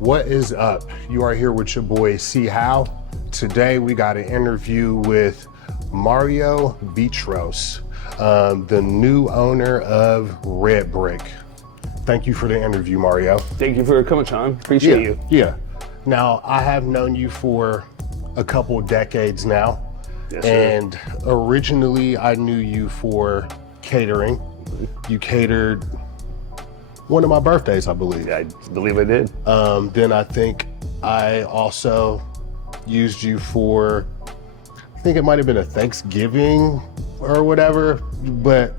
What is up? You are here with your boy C. How. Today we got an interview with Mario Vitros, the new owner of Red Brick. Thank you for the interview, Mario. Thank you for coming, Sean. Appreciate you. Yeah. Now, I have known you for a couple decades now. Yes, sir. And originally I knew you for catering. You catered one of my birthdays, I believe. I believe I did. Then I think I also used you for, I think it might have been a Thanksgiving or whatever, but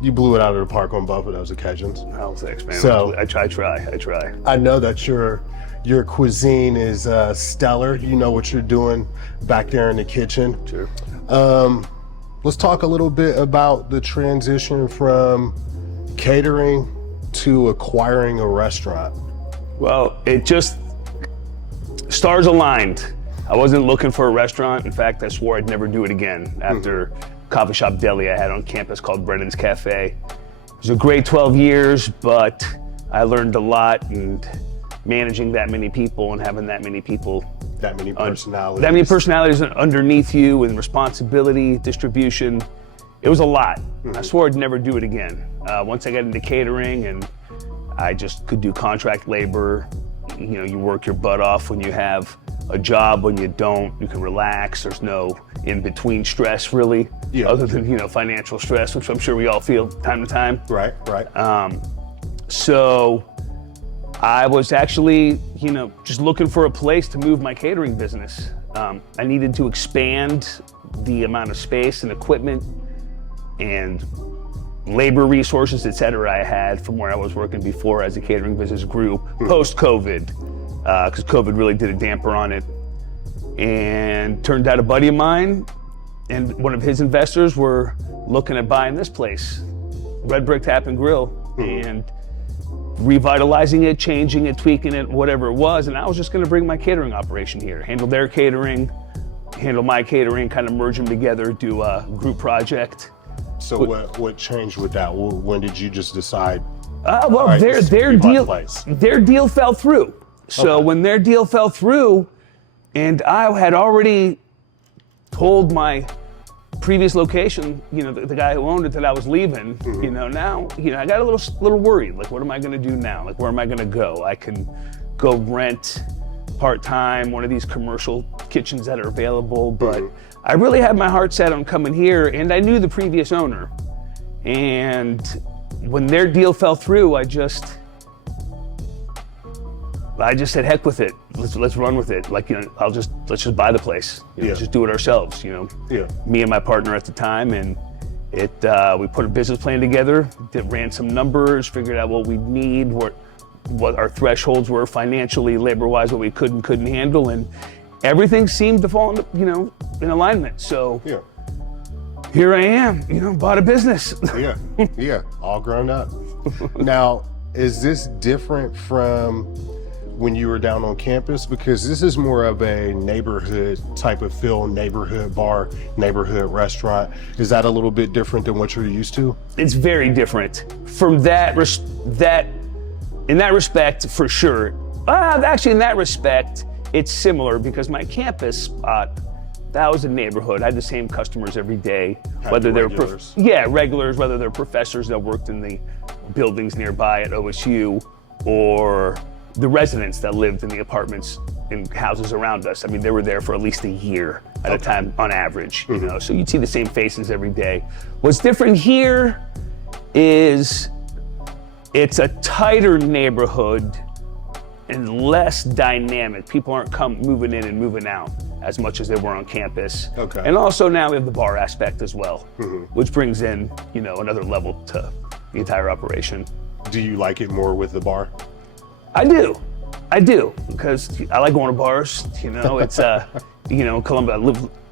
you blew it out of the park on both of those occasions. Oh, thanks, man. So- I try. I know that your cuisine is stellar. You know what you're doing back there in the kitchen. Sure. Let's talk a little bit about the transition from catering to acquiring a restaurant. Well, it just, stars aligned. I wasn't looking for a restaurant. In fact, I swore I'd never do it again after coffee shop deli I had on campus called Brennan's Cafe. It was a great 12 years, but I learned a lot, and managing that many people and having that many people, That many personalities. that many personalities underneath you and responsibility, distribution, it was a lot. I swore I'd never do it again. Once I got into catering and I just could do contract labor, you know, you work your butt off when you have a job. When you don't, you can relax. There's no in-between stress really, other than, you know, financial stress, which I'm sure we all feel time to time. Right. So I was actually, you know, just looking for a place to move my catering business. I needed to expand the amount of space and equipment and labor resources, et cetera, I had from where I was working before as the catering business grew post-COVID, because COVID really did a damper on it. And turned out a buddy of mine and one of his investors were looking at buying this place, Red Brick Tap and Grill, and revitalizing it, changing it, tweaking it, whatever it was. And I was just gonna bring my catering operation here, handle their catering, handle my catering, kind of merge them together, do a group project. So what changed with that? When did you just decide? Well, right, their deal fell through. So when their deal fell through, and I had already told my previous location, you know, the guy who owned it, that I was leaving, you know, now, you know, I got a little worried. Like, what am I gonna do now? Like, where am I gonna go? I can go rent part-time one of these commercial kitchens that are available, but I really had my heart set on coming here, and I knew the previous owner. And when their deal fell through, I just said, heck with it. Let's run with it. Like, you know, let's just buy the place. You know, just do it ourselves, you know. Yeah. Me and my partner at the time, and we put a business plan together, ran some numbers, figured out what we'd need, what our thresholds were financially, labor-wise, what we could and couldn't handle, and everything seemed to fall into, you know, in alignment. So here I am, you know, bought a business. All grown up. Now, is this different from when you were down on campus? Because this is more of a neighborhood type of feel, neighborhood bar, neighborhood restaurant. Is that a little bit different than what you're used to? It's very different. From in that respect, for sure. Actually, in that respect, it's similar, because my campus spot, that was a neighborhood. I had the same customers every day, whether they're regulars, whether they're professors that worked in the buildings nearby at OSU, or the residents that lived in the apartments and houses around us. I mean, they were there for at least a year at a time on average, you know, so you'd see the same faces every day. What's different here is it's a tighter neighborhood and less dynamic. People aren't moving in and moving out as much as they were on campus. And also now we have the bar aspect as well, which brings in, you know, another level to the entire operation. Do you like it more with the bar? I do, because I like going to bars. You know, it's you know,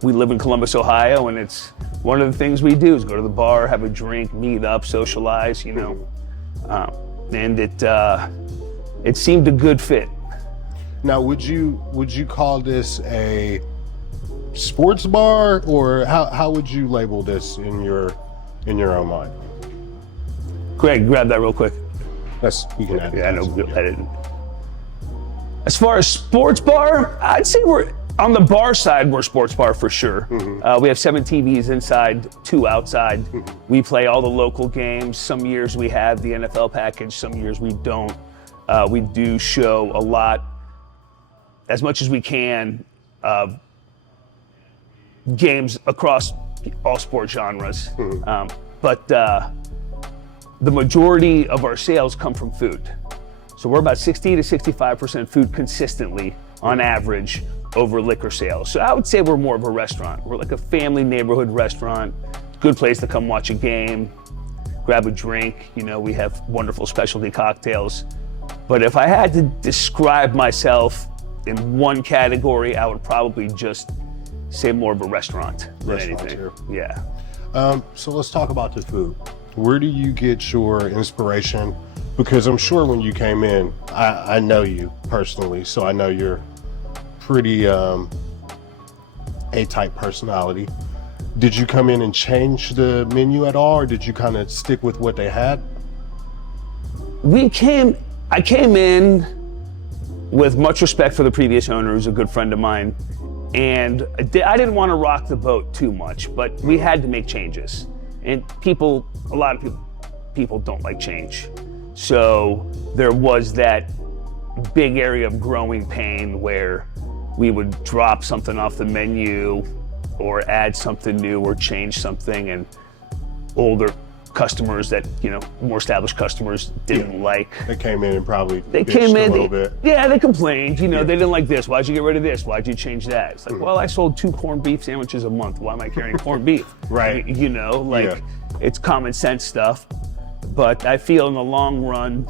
we live in Columbus, Ohio, and it's one of the things we do is go to the bar, have a drink, meet up, socialize. You know, and it seemed a good fit. Now, would you call this a sports bar, or how would you label this in your own mind? Greg, grab that real quick. You can add it. Yeah, I know. We'll edit. As far as sports bar, I'd say we're on the bar side. We're sports bar for sure. We have 7 TVs inside, 2 outside. We play all the local games. Some years we have the NFL package. Some years we don't. We do show a lot, as much as we can, of games across all sport genres. But the majority of our sales come from food. So we're about 60 to 65% food consistently on average over liquor sales. So I would say we're more of a restaurant. We're like a family neighborhood restaurant, good place to come watch a game, grab a drink. You know, we have wonderful specialty cocktails. But if I had to describe myself in one category, I would probably just say more of a restaurant than anything. Here. Yeah. So let's talk about the food. Where do you get your inspiration? Because I'm sure when you came in, I know you personally, so I know you're pretty A-type personality. Did you come in and change the menu at all, or did you kind of stick with what they had? I came in with much respect for the previous owner, who's a good friend of mine, and I didn't want to rock the boat too much, but we had to make changes. And a lot of people don't like change. So there was that big area of growing pain where we would drop something off the menu or add something new or change something, and older customers that, more established customers didn't like. They came in and probably They came in, a little bit. Yeah, they complained. They didn't like this. Why'd you get rid of this? Why'd you change that? It's like, well, I sold 2 corned beef sandwiches a month. Why am I carrying corned beef? Right. It's common sense stuff. But I feel in the long run,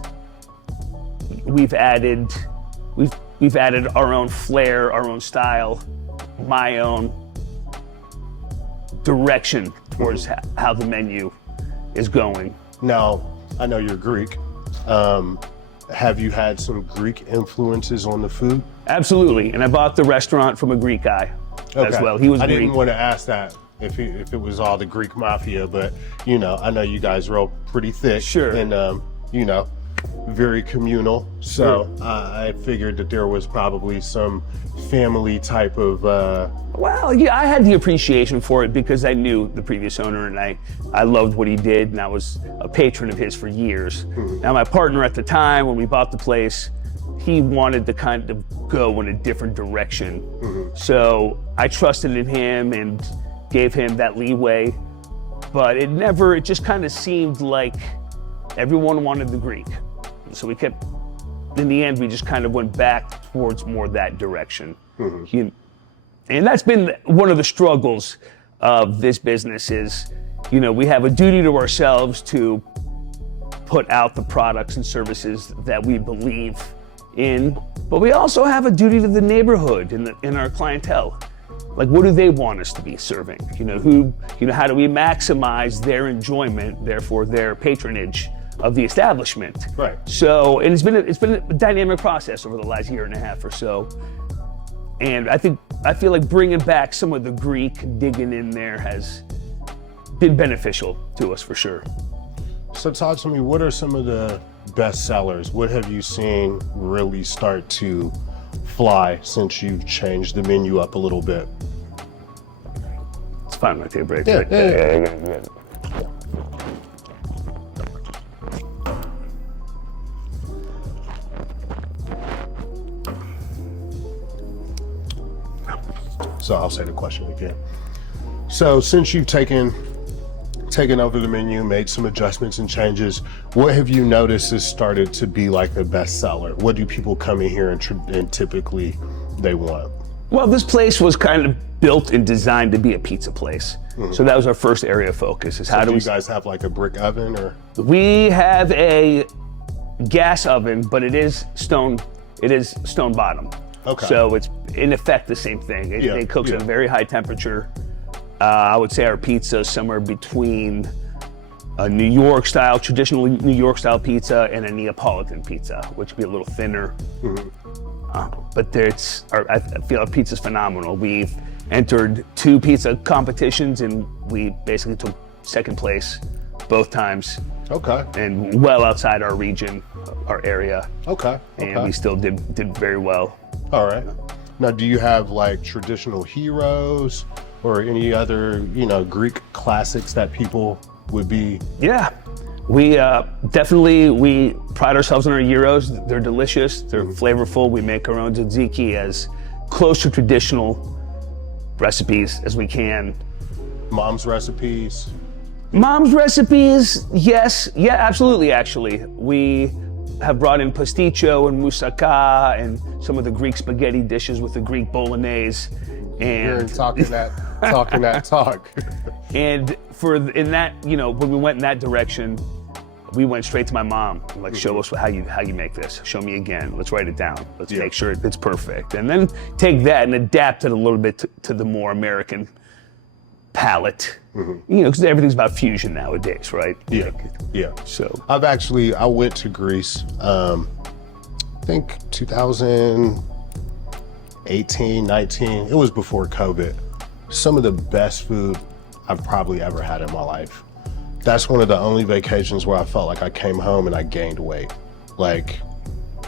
we've added our own flair, our own style, my own direction towards how the menu is going. Now, I know you're Greek. Have you had some Greek influences on the food? Absolutely, and I bought the restaurant from a Greek guy as well. He was I Greek. didn't want to ask that if it was all the Greek mafia, but I know you guys roll pretty thick. Sure. And very communal. So I figured that there was probably some family type of. Well, yeah, I had the appreciation for it because I knew the previous owner, and I loved what he did, and I was a patron of his for years. Now, my partner at the time, when we bought the place, he wanted to kind of go in a different direction. So I trusted in him and gave him that leeway, but it just kind of seemed like everyone wanted the Greek. So in the end, we just kind of went back towards more that direction. And that's been one of the struggles of this business is, we have a duty to ourselves to put out the products and services that we believe in, but we also have a duty to the neighborhood and in our clientele. Like, what do they want us to be serving? How do we maximize their enjoyment, therefore their patronage of the establishment? Right. So, and it's been a dynamic process over the last year and a half or so. And I feel like bringing back some of the Greek, digging in there has been beneficial to us for sure. So talk to me, what are some of the best sellers? What have you seen really start to fly since you've changed the menu up a little bit? It's fine, I take a break. Yeah. So I'll say the question again. So since you've taken over the menu, made some adjustments and changes, what have you noticed has started to be like the best seller? What do people come in here and typically they want? Well, this place was kind of built and designed to be a pizza place. So that was our first area of focus is how do you guys have like a brick oven or? We have a gas oven, but it is stone bottom. Okay. So it's in effect the same thing. It cooks at a very high temperature. I would say our pizza is somewhere between a traditional New York style pizza and a Neapolitan pizza, which would be a little thinner. But I feel our pizza's phenomenal. We've entered 2 pizza competitions and we basically took second place both times. Okay. And well outside our region. our area. Okay. And we still did very well. All right. Now, do you have like traditional heroes or any other, Greek classics that people would be? Yeah, we we pride ourselves on our gyros. They're delicious, they're flavorful. We make our own tzatziki as close to traditional recipes as we can. Mom's recipes? Mom's recipes, yes. Yeah, absolutely, actually. We have brought in pasticcio and moussaka and some of the Greek spaghetti dishes with the Greek bolognese. And you're talking that talk. And in that, when we went in that direction, we went straight to my mom, like, show us how you make this. Show me again. Let's write it down. Let's make sure it's perfect. And then take that and adapt it a little bit to the more American palate. Because everything's about fusion nowadays, right? Yeah. Yeah. So I went to Greece, I think 2018, 19. It was before COVID. Some of the best food I've probably ever had in my life. That's one of the only vacations where I felt like I came home and I gained weight. Like,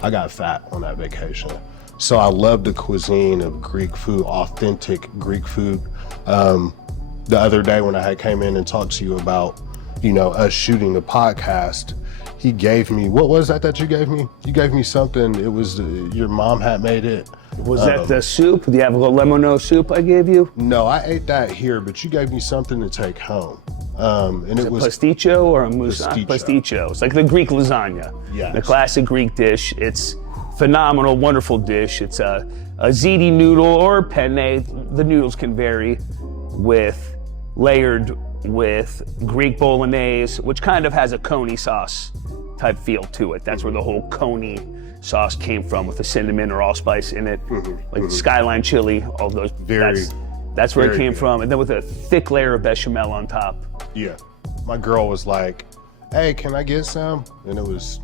I got fat on that vacation. So I love the cuisine of Greek food, authentic Greek food. The other day when I came in and talked to you about, us shooting the podcast, he gave me, what was that you gave me? You gave me something, it was, your mom had made it. Was that the soup, the avogalemono soup I gave you? No, I ate that here, but you gave me something to take home. And it was pasticcio or a mousse? Pasticcio. It's like the Greek lasagna. Yes. The classic Greek dish. It's phenomenal, wonderful dish. It's a ziti noodle or penne. The noodles can vary, layered with Greek bolognese, which kind of has a coney sauce type feel to it. That's where the whole coney sauce came from, with the cinnamon or allspice in it, like skyline chili, all those. That's where it came from. And then with a thick layer of bechamel on top. Yeah. My girl was like, hey, can I get some? And it was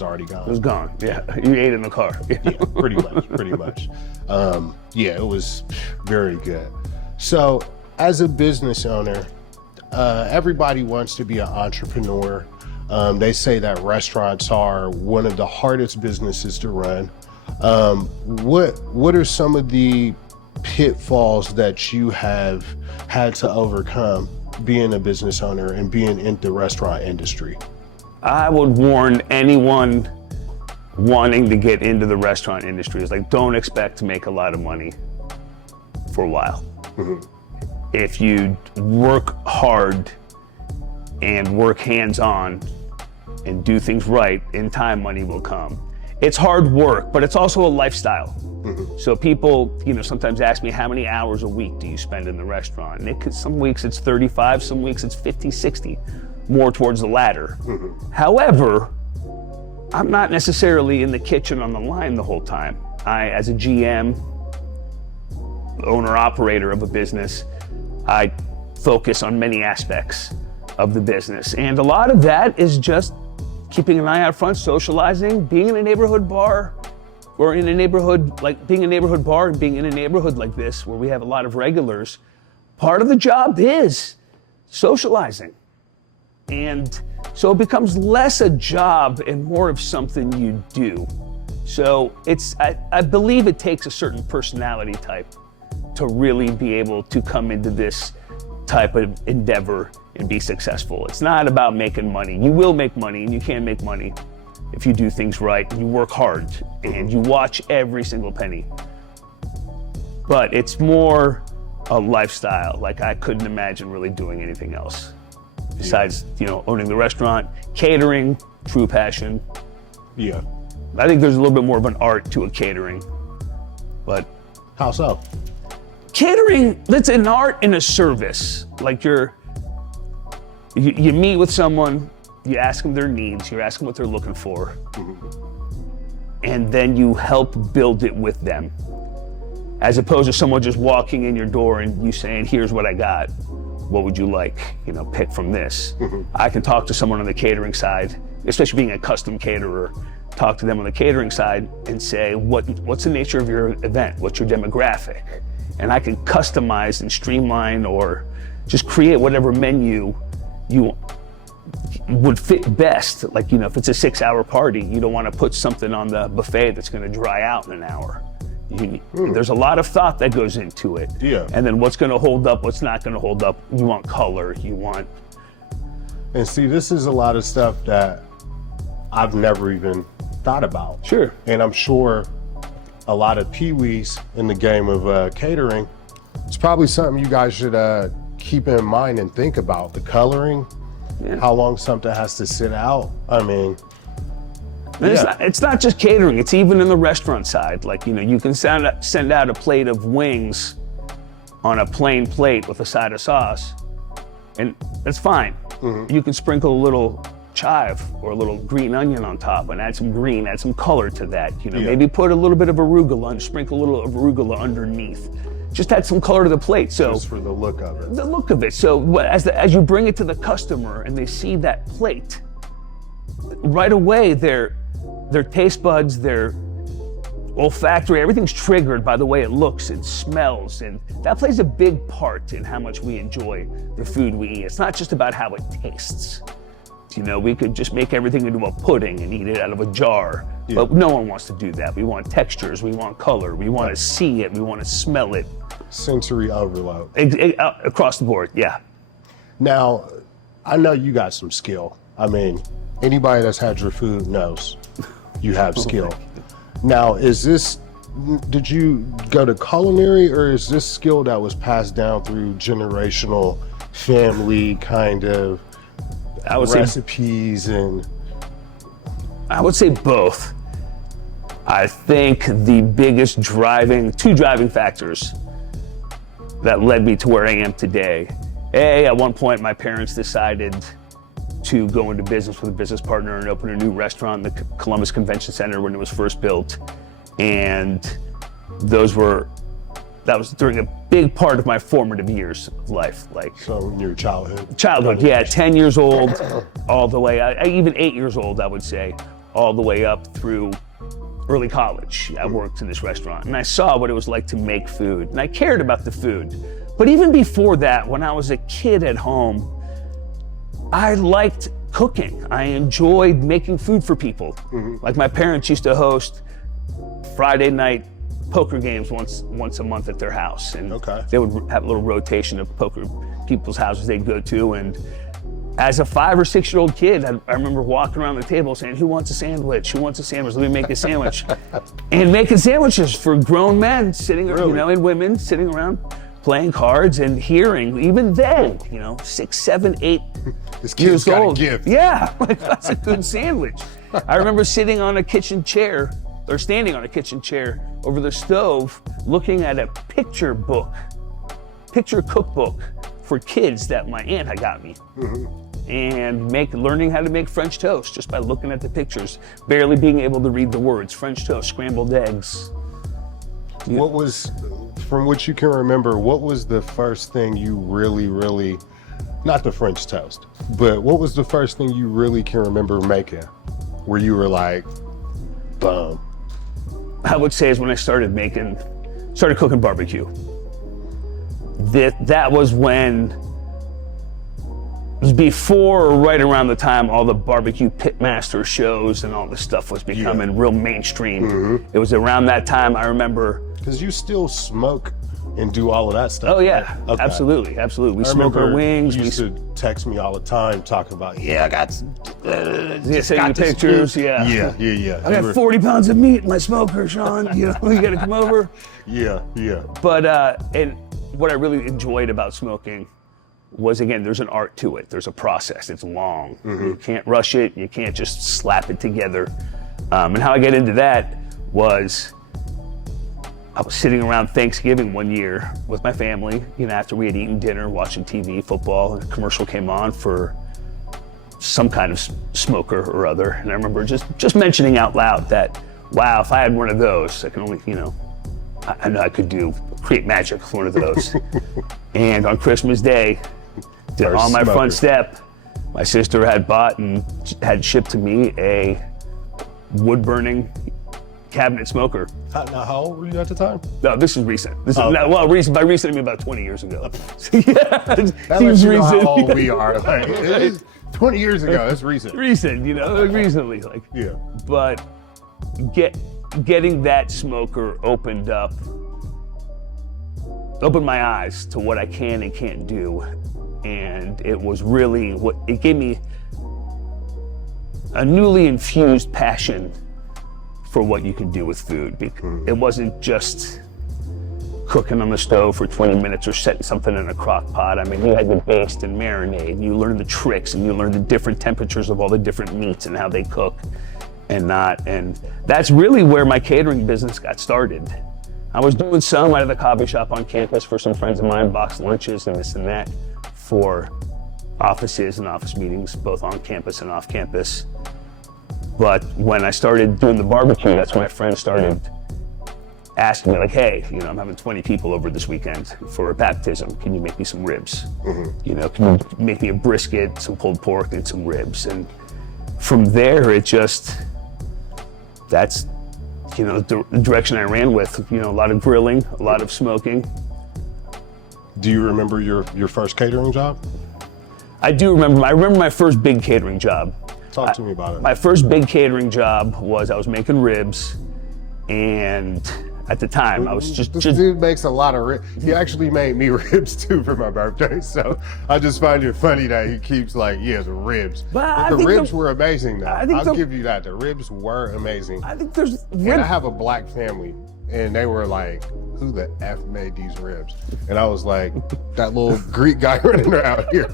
already gone. It was gone, yeah. You ate it in the car. Yeah, pretty much. Yeah, it was very good. So, as a business owner, everybody wants to be an entrepreneur. They say that restaurants are one of the hardest businesses to run. What are some of the pitfalls that you have had to overcome being a business owner and being in the restaurant industry? I would warn anyone wanting to get into the restaurant industry is like, don't expect to make a lot of money for a while. If you work hard and work hands-on and do things right, in time money will come. It's hard work, but it's also a lifestyle. So people, sometimes ask me, how many hours a week do you spend in the restaurant? And some weeks it's 35, some weeks it's 50, 60, more towards the latter. However, I'm not necessarily in the kitchen on the line the whole time. I, as a GM, owner-operator of a business, I focus on many aspects of the business. And a lot of that is just keeping an eye out front, socializing, being in a neighborhood bar, or in a neighborhood, like being a neighborhood bar and being in a neighborhood like this where we have a lot of regulars. Part of the job is socializing. And so it becomes less a job and more of something you do. So I believe it takes a certain personality type to really be able to come into this type of endeavor and be successful. It's not about making money. You will make money, and you can make money if you do things right, and you work hard, and you watch every single penny. But it's more a lifestyle. Like, I couldn't imagine really doing anything else besides, owning the restaurant, catering, true passion. Yeah. I think there's a little bit more of an art to a catering, but. How so? Catering, that's an art and a service. Like you meet with someone, you ask them their needs, you ask them what they're looking for, and then you help build it with them. As opposed to someone just walking in your door and you saying, here's what I got. What would you like? Pick from this. I can talk to someone on the catering side, especially being a custom caterer, talk to them on the catering side and say, what's the nature of your event? What's your demographic? And I can customize and streamline or just create whatever menu you would fit best. Like, you know, if it's a 6-hour party, you don't want to put something on the buffet that's going to dry out in an hour. There's a lot of thought that goes into it. Yeah. And then what's going to hold up, what's not going to hold up. You want color, you want... And see, this is a lot of stuff that I've never even thought about. Sure. And I'm sure a lot of peewees in the game of catering, it's probably something you guys should keep in mind and think about. The coloring, how long something has to sit out. I mean, it's not just catering, it's even in the restaurant side. Like, you know, you can send out a plate of wings on a plain plate with a side of sauce, and that's fine. You can sprinkle a little chive or a little green onion on top and add some green, add some color to that. You know, maybe put a little bit of arugula and sprinkle a little arugula underneath. Just add some color to the plate. So just for the look of it. The look of it. So as you bring it to the customer and they see that plate, right away their taste buds, their olfactory, everything's triggered by the way it looks and smells, and that plays a big part in how much we enjoy the food we eat. It's not just about how it tastes. You know, we could just make everything into a pudding and eat it out of a jar, but no one wants to do that. We want textures, we want color, we want to see it, we want to smell it. Sensory overload. Across the board, yeah. Now, I know you got some skill. I mean, anybody that's had your food knows you have skill. Now, did you go to culinary, or is this skill that was passed down through generational family kind of recipes? And I would say both. I think the biggest two driving factors that led me to where I am today. At one point, my parents decided to go into business with a business partner and open a new restaurant in the Columbus Convention Center when it was first built. And that was during a big part of my formative years of life. So in your childhood? Childhood, yeah, 10 years old, all the way, even 8 years old, I would say, all the way up through early college. I worked in this restaurant and I saw what it was like to make food, and I cared about the food. But even before that, when I was a kid at home, I liked cooking. I enjoyed making food for people. Like my parents used to host Friday night poker games once a month at their house, and they would have a little rotation of poker people's houses they'd go to. And as a 5 or 6 year old kid, I remember walking around the table saying, "Who wants a sandwich? Who wants a sandwich? Let me make a sandwich." And making sandwiches for grown men sitting, you know, and women sitting around playing cards and hearing. Even then, you know, 6, 7, 8 years old. Yeah, like that's a good sandwich. I remember sitting on a kitchen chair, or standing on a kitchen chair over the stove, looking at a picture cookbook for kids that my aunt had got me. And learning how to make French toast just by looking at the pictures, barely being able to read the words. French toast, scrambled eggs. What was, from what you can remember, what was the first thing you really, not the French toast, but what was the first thing you really can remember making where you were like, boom? I would say is when I started cooking barbecue. That was when, it was before or right around the time all the barbecue pitmaster shows and all this stuff was becoming real mainstream. It was around that time, I remember. Because you still smoke and do all of that stuff. Oh yeah, absolutely. We smoke our wings. You used to text me all the time talking about, I got send you pictures, Yeah. I got 40 pounds of meat in my smoker, Sean. You know, you gotta come over. Yeah. But, and what I really enjoyed about smoking was, again, there's an art to it. There's a process. It's long. You can't rush it. You can't just slap it together. And how I get into that was, I was sitting around Thanksgiving one year with my family, you know, after we had eaten dinner, watching TV, football, and a commercial came on for some kind of smoker or other. And I remember just mentioning out loud that, wow, if I had one of those, I can only, you know, I know I could create magic with one of those. And on Christmas Day, on my front step, my sister had bought and had shipped to me a wood-burning cabinet smoker. Now, how old were you at the time? No, this is recent. Recent, by recent I mean about 20 years ago. Yeah, it that seems lets you know recent. how old we are. Like, 20 years ago, that's recent. Recent, recently, like. Yeah. But getting that smoker opened my eyes to what I can and can't do. And it was really it gave me a newly infused passion for what you can do with food. It wasn't just cooking on the stove for 20 minutes or setting something in a crock pot. I mean, you had to baste and marinate, and you learn the tricks, and you learn the different temperatures of all the different meats and how they cook and not. And that's really where my catering business got started. I was doing some out of the coffee shop on campus for some friends of mine, box lunches and this and that for offices and office meetings, both on campus and off campus. But when I started doing the barbecue, that's when my friends started asking me, like, hey, I'm having 20 people over this weekend for a baptism. Can you make me some ribs? Can you make me a brisket, some pulled pork, and some ribs? And from there, that's the direction I ran with. A lot of grilling, a lot of smoking. Do you remember your first catering job? I do remember. I remember my first big catering job. Talk to me about it. My first big catering job was I was making ribs, and at the time I was just dude makes a lot of ribs. He actually made me ribs too for my birthday, so I just find it funny that he keeps like, yes, ribs. But the ribs were amazing though. I'll give you that. The ribs were amazing. I think there's ribs. And I have a black family, and they were like, who the F made these ribs? And I was like, that little Greek guy running around here.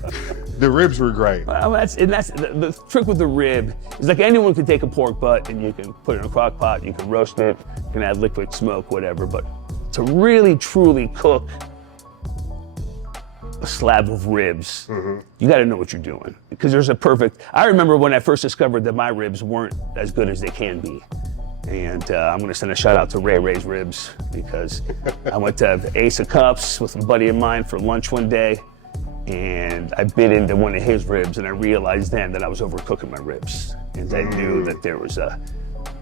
The ribs were great. Well, that's the trick with the rib is, like, anyone can take a pork butt and you can put it in a crock pot, you can roast it, you can add liquid smoke, whatever. But to really truly cook a slab of ribs, you got to know what you're doing, because I remember when I first discovered that my ribs weren't as good as they can be. And I'm going to send a shout out to Ray's Ribs, because I went to Ace of Cups with a buddy of mine for lunch one day, and I bit into one of his ribs, and I realized then that I was overcooking my ribs, and I knew that there was I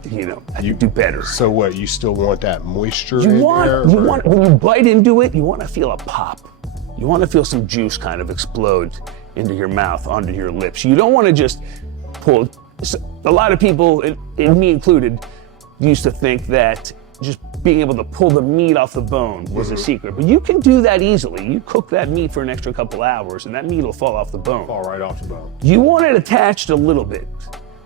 could do better. So what? You still want that moisture when you bite into it, you want to feel a pop. You want to feel some juice kind of explode into your mouth, onto your lips. You don't want to just pull. A lot of people, and me included, used to think that just being able to pull the meat off the bone was a secret. But you can do that easily. You cook that meat for an extra couple hours, and that meat will fall off the bone. Fall right off the bone. You want it attached a little bit.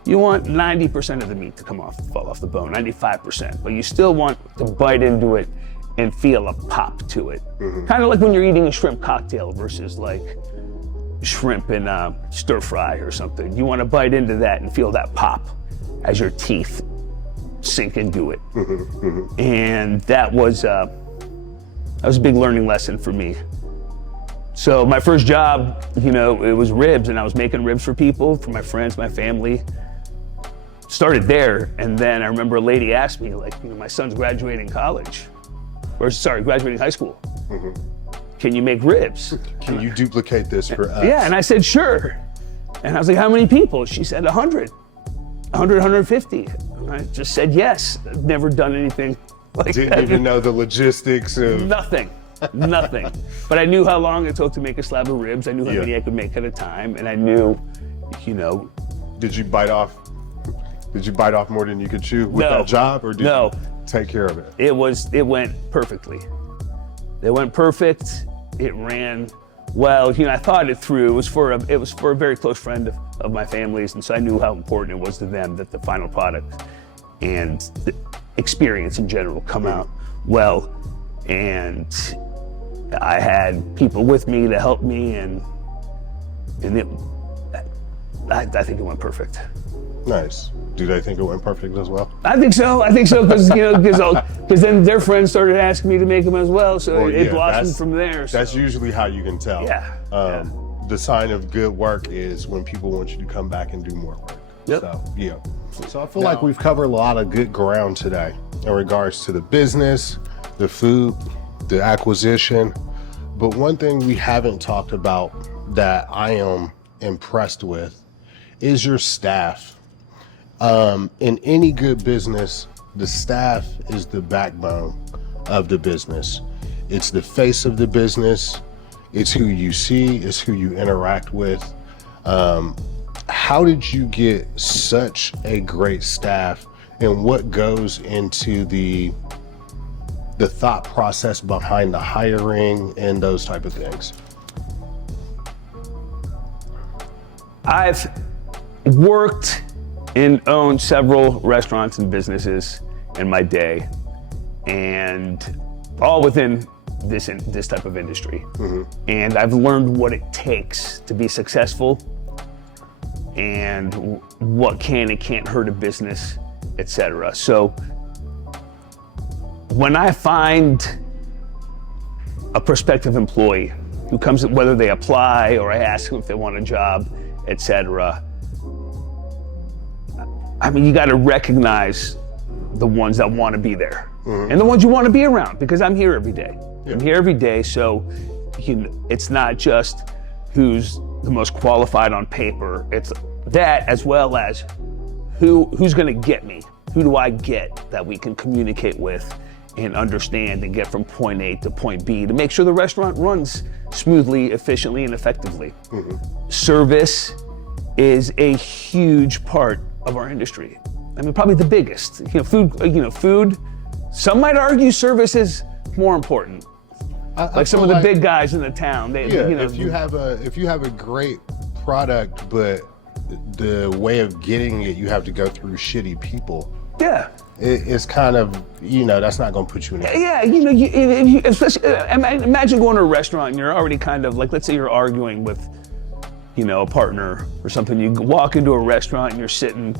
You want 90% of the meat to fall off the bone, 95%. But you still want to bite into it and feel a pop to it. Kind of like when you're eating a shrimp cocktail versus like shrimp in stir fry or something. You want to bite into that and feel that pop as your teeth sink into it. And that was a big learning lesson for me. So my first job, it was ribs, and I was making ribs for people, for my friends, my family. Started there, and then I remember a lady asked me, like, my son's graduating graduating high school. Can you make ribs? Can you duplicate this for us? Yeah, and I said, sure. And I was like, how many people? She said 100, 150. And I just said yes. I've never done anything like that. Didn't even know the logistics of... Nothing. But I knew how long it took to make a slab of ribs. I knew how many I could make at a time, and I knew, Did you bite off more than you could chew with that job, or did you take care of it? It went perfectly. It went perfect. It ran well. I thought it through. It was for a very close friend of my family's, and so I knew how important it was to them that the final product and the experience in general come out well. And I had people with me to help me, and I think it went perfect. Nice. Do they think it went perfect as well? I think so, because then their friends started asking me to make them as well, so it blossomed from there. That's usually how you can tell. The sign of good work is when people want you to come back and do more work. So I feel like we've covered a lot of good ground today in regards to the business, the food, the acquisition. But one thing we haven't talked about that I am impressed with is your staff. In any good business, the staff is the backbone of the business. It's the face of the business. It's who you see, it's who you interact with. how did you get such a great staff, and what goes into the thought process behind the hiring and those type of things? I've worked and owned several restaurants and businesses in my day, and all within this type of industry. And I've learned what it takes to be successful and what can and can't hurt a business, etc. So when I find a prospective employee who comes, whether they apply or I ask them if they want a job, etc., I mean, you got to recognize the ones that want to be there and the ones you want to be around, because I'm here every day. I'm here every day, so it's not just who's the most qualified on paper. It's that, as well as who's going to get me. Who do I get that we can communicate with and understand and get from point A to point B to make sure the restaurant runs smoothly, efficiently, and effectively. Service is a huge part of our industry. I mean, probably the biggest. Food. Some might argue service is more important. Like some of the big guys in the town. If you have a great product, but the way of getting it, you have to go through shitty people. Yeah. It's kind of, that's not going to put you in. Especially, imagine going to a restaurant and you're already kind of like, let's say you're arguing with, a partner or something. You walk into a restaurant and you're sitting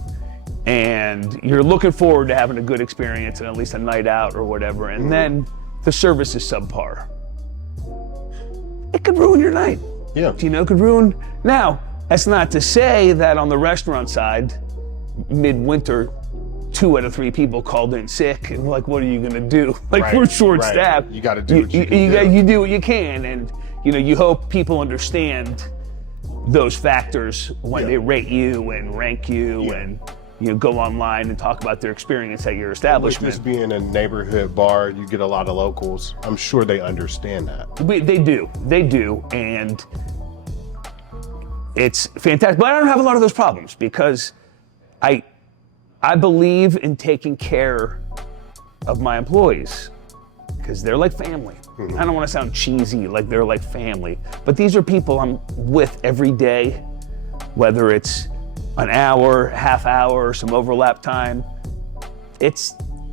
and you're looking forward to having a good experience and at least a night out or whatever. And then the service is subpar. It could ruin your night. Yeah. It could ruin. Now, that's not to say that on the restaurant side, midwinter, 2 out of 3 people called in sick, and like, what are you gonna do? Like, we're short-staffed. You got to do what you can do. You do what you can, and you hope people understand those factors when they rate you and rank you and go online and talk about their experience at your establishment. With this being a neighborhood bar, you get a lot of locals. I'm sure they understand that. They do, and it's fantastic. But I don't have a lot of those problems because I believe in taking care of my employees because they're like family. I don't want to sound cheesy, like they're like family, but these are people I'm with every day, whether it's an hour, half hour, some overlap time.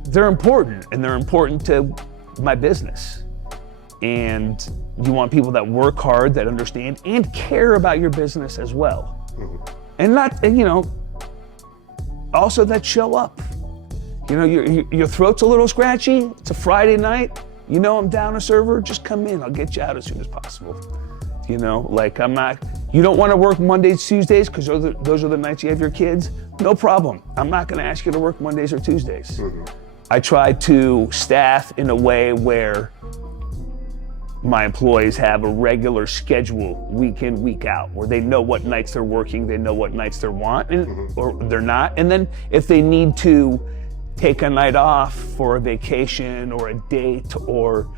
They're important, and they're important to my business. And you want people that work hard, that understand, and care about your business as well. And not, also that show up. Your throat's a little scratchy, it's a Friday night, I'm down a server, just come in, I'll get you out as soon as possible. I'm not, you don't want to work Mondays, Tuesdays, because those are the nights you have your kids, no problem. I'm not going to ask you to work Mondays or Tuesdays. I try to staff in a way where my employees have a regular schedule, week in, week out, where they know what nights they're working, they know what nights they're wanting, or they're not. And then if they need to take a night off for a vacation or a date or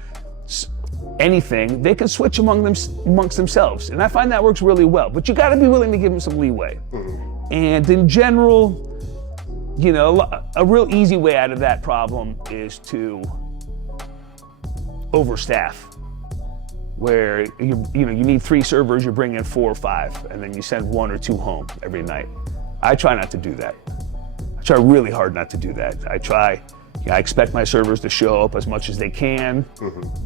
anything, they can switch amongst themselves. And I find that works really well, but you gotta be willing to give them some leeway. And in general, a real easy way out of that problem is to overstaff, where you need 3 servers, you bring in 4 or 5, and then you send 1 or 2 home every night. I try not to do that. I try really hard not to do that. I expect my servers to show up as much as they can,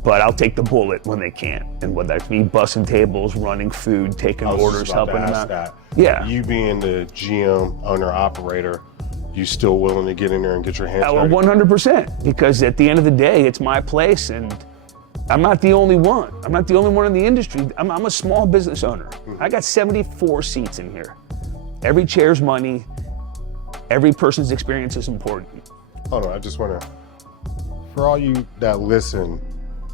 but I'll take the bullet when they can't. And whether that's me bussing tables, running food, taking orders, helping them out. Yeah. You being the GM, owner, operator, you still willing to get in there and get your hands dirty? 100%, because at the end of the day, it's my place, and I'm not the only one. I'm not the only one in the industry. I'm a small business owner. I got 74 seats in here. Every chair's money. Every person's experience is important. Hold on, I just want to, for all you that listen,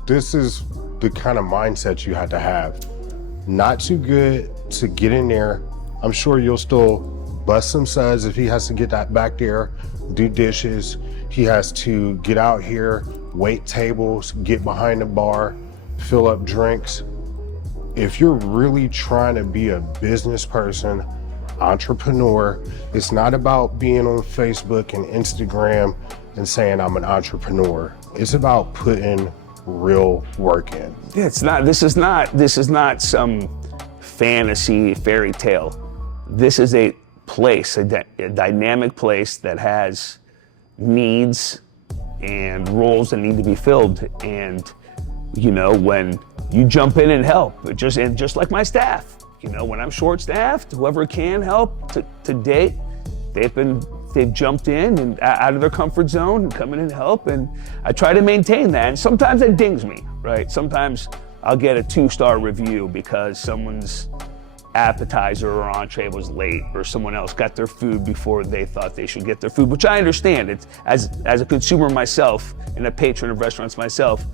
this is the kind of mindset you have to have. Not too good to get in there. I'm sure you'll still bust some suds if he has to get that back there, do dishes. He has to get out here, wait tables, get behind the bar, fill up drinks. If you're really trying to be a business person, entrepreneur. It's not about being on Facebook and Instagram and saying I'm an entrepreneur. It's about putting real work in. Yeah, it's not. This is not some fantasy fairy tale. This is a place, a dynamic place that has needs and roles that need to be filled. And when you jump in and help, just like my staff, when I'm short-staffed, whoever can help to date, they've jumped in and out of their comfort zone and come in and help, and I try to maintain that. And sometimes it dings me, right? Sometimes I'll get a 2-star review because someone's appetizer or entree was late, or someone else got their food before they thought they should get their food, which I understand. It's as a consumer myself and a patron of restaurants myself,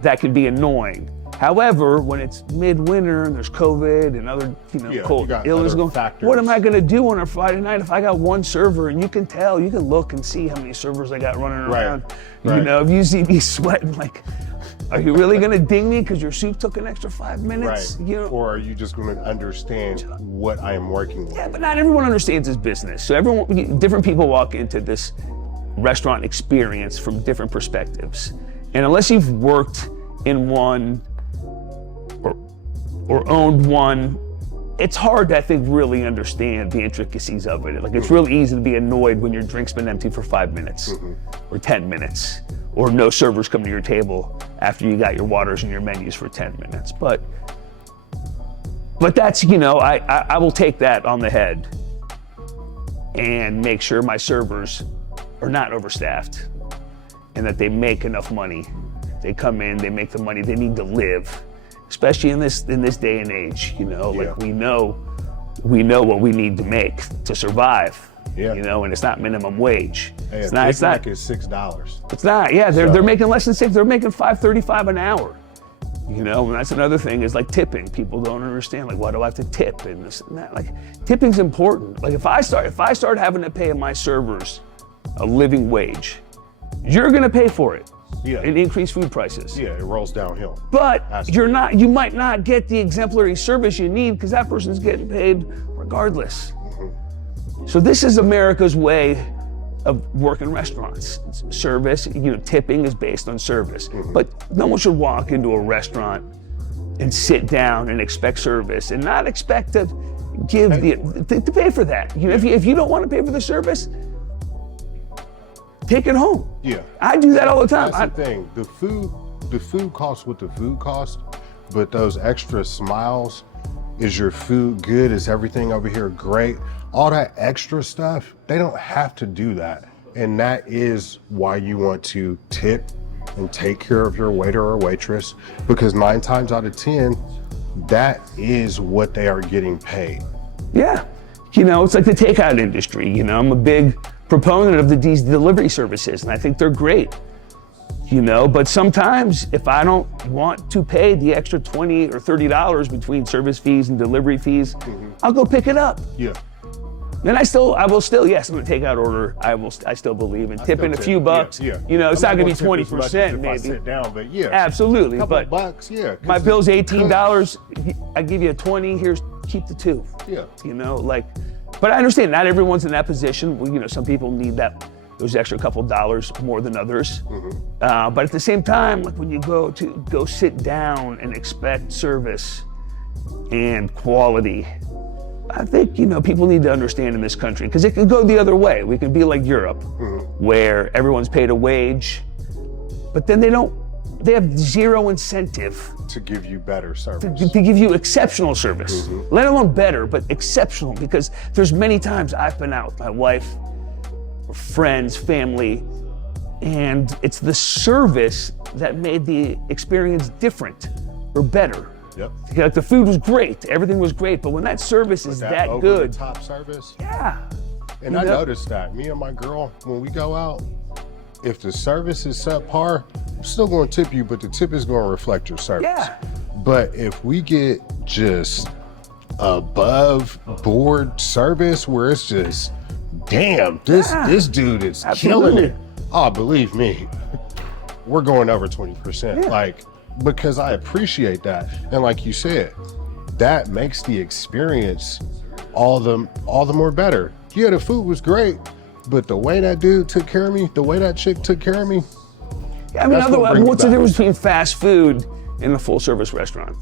that can be annoying. However, when it's midwinter and there's COVID and other cold illness going, what am I going to do on a Friday night if I got one server? And you can look and see how many servers I got running around. Right. If you see me sweating, like, are you really going to ding me because your soup took an extra 5 minutes? Right. Or are you just going to understand what I am working with? Yeah, but not everyone understands his business. So different people walk into this restaurant experience from different perspectives. And unless you've worked in one or owned one, it's hard to, I think, really understand the intricacies of it. Like, it's really easy to be annoyed when your drink's been empty for 5 minutes or 10 minutes, or no servers come to your table after you got your waters and your menus for 10 minutes. But that's, I will take that on the head and make sure my servers are not overstaffed and that they make enough money. They come in, they make the money they need to live, especially in this day and age. Like, we know what we need to make to survive. And it's not minimum wage. Hey, it's not. It's $6. It's not. Yeah, they're making less than $6. They're making $5.35 an hour. And that's another thing, is like tipping. People don't understand, like, why do I have to tip and this and that? Like, tipping's important. Like, if I start having to pay my servers a living wage, you're gonna pay for it. And increase food prices. Yeah, it rolls downhill. But you might not get the exemplary service you need because that person's getting paid regardless. So this is America's way of working restaurants. Service, tipping is based on service. But no one should walk into a restaurant and sit down and expect service and not expect to to pay for that. If you don't want to pay for the service, take it home. Yeah. I do that all the time. That's the thing. The food costs what the food costs, but those extra smiles, is your food good? Is everything over here great? All that extra stuff, they don't have to do that. And that is why you want to tip and take care of your waiter or waitress, because 9 times out of 10, that is what they are getting paid. Yeah. It's like the takeout industry. I'm a big proponent of these delivery services, and I think they're great. But sometimes if I don't want to pay the extra $20 or $30 between service fees and delivery fees, I'll go pick it up. Yeah. And I will still, yes, I'm gonna take out order. I still believe in tipping a few bucks. Yeah. It's not gonna be 20% maybe. I sit down, but yeah. Absolutely. A couple but bucks, yeah. My bill's $18. I give you a 20. Here's, keep the 2. Yeah. But I understand not everyone's in that position. Well, some people need those extra couple dollars more than others. But at the same time, like, when you go sit down and expect service and quality, I think, people need to understand in this country, because it could go the other way. We could be like Europe, where everyone's paid a wage, but then they have zero incentive to give you better service. To give you exceptional service. Let alone better, but exceptional, because there's many times I've been out with my wife, or friends, family, and it's the service that made the experience different or better. Yep. Like, the food was great, everything was great, but when that service is that good, top service. Yeah. And I noticed that me and my girl, when we go out, if the service is subpar, I'm still going to tip you, but the tip is going to reflect your service. Yeah. But if we get just above board service where it's just, damn, this dude is killing it. Oh, believe me, we're going over 20%. Yeah. Because I appreciate that. And like you said, that makes the experience all the more better. Yeah, the food was great, but the way that dude took care of me, the way that chick took care of me. I mean, what's the difference between fast food and a full service restaurant?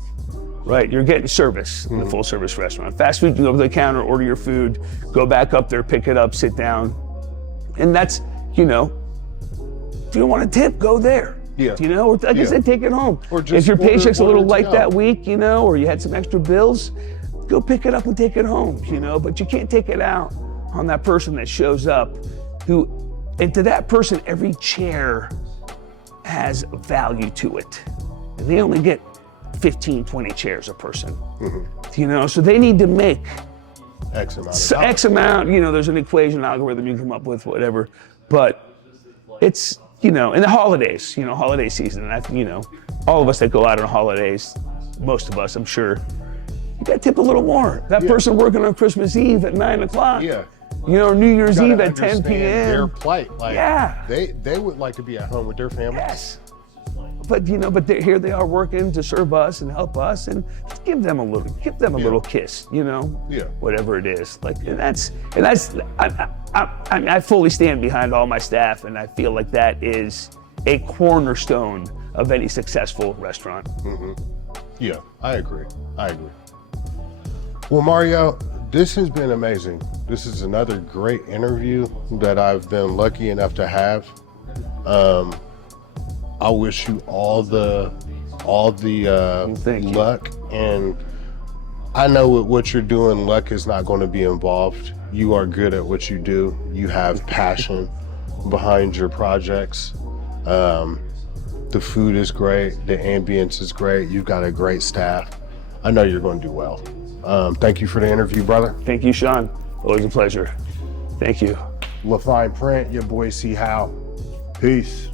Right, you're getting service in a full service restaurant. Fast food, you go to the counter, order your food, go back up there, pick it up, sit down. And that's, you know, if you don't want a tip, go there. Yeah. You know, or like I said, take it home. Or just if your paycheck's a little light out. that week, you know, or you had some extra bills, go pick it up and take it home, you know. But you can't take it out on that person that shows up and to that person, every chair has value to it. And they only get 15, 20 chairs a person, you know, so they need to make X amount, you know, there's an equation, algorithm you come up with, whatever, but it's, you know, in the holidays, you know, holiday season, you know, all of us that go out on holidays, most of us, I'm sure, you gotta tip a little more. That person working on Christmas Eve at 9 o'clock, you know, New Year's Eve at 10 p.m. Their plight, like, they would like to be at home with their families. Yes. But you know, here they are working to serve us and help us, and just give them a little kiss, you know, whatever it is. Like, and that's I fully stand behind all my staff, and I feel like that is a cornerstone of any successful restaurant. Yeah, I agree. Well, Mario, this has been amazing. This is another great interview that I've been lucky enough to have. I wish you all the luck, and I know with what you're doing, luck is not going to be involved. You are good at what you do. You have passion behind your projects. The food is great. The ambience is great. You've got a great staff. I know you're going to do well. Thank you for the interview, brother. Thank you, Sean. Always a pleasure. Thank you. LaFine Print, your boy C. How. Peace.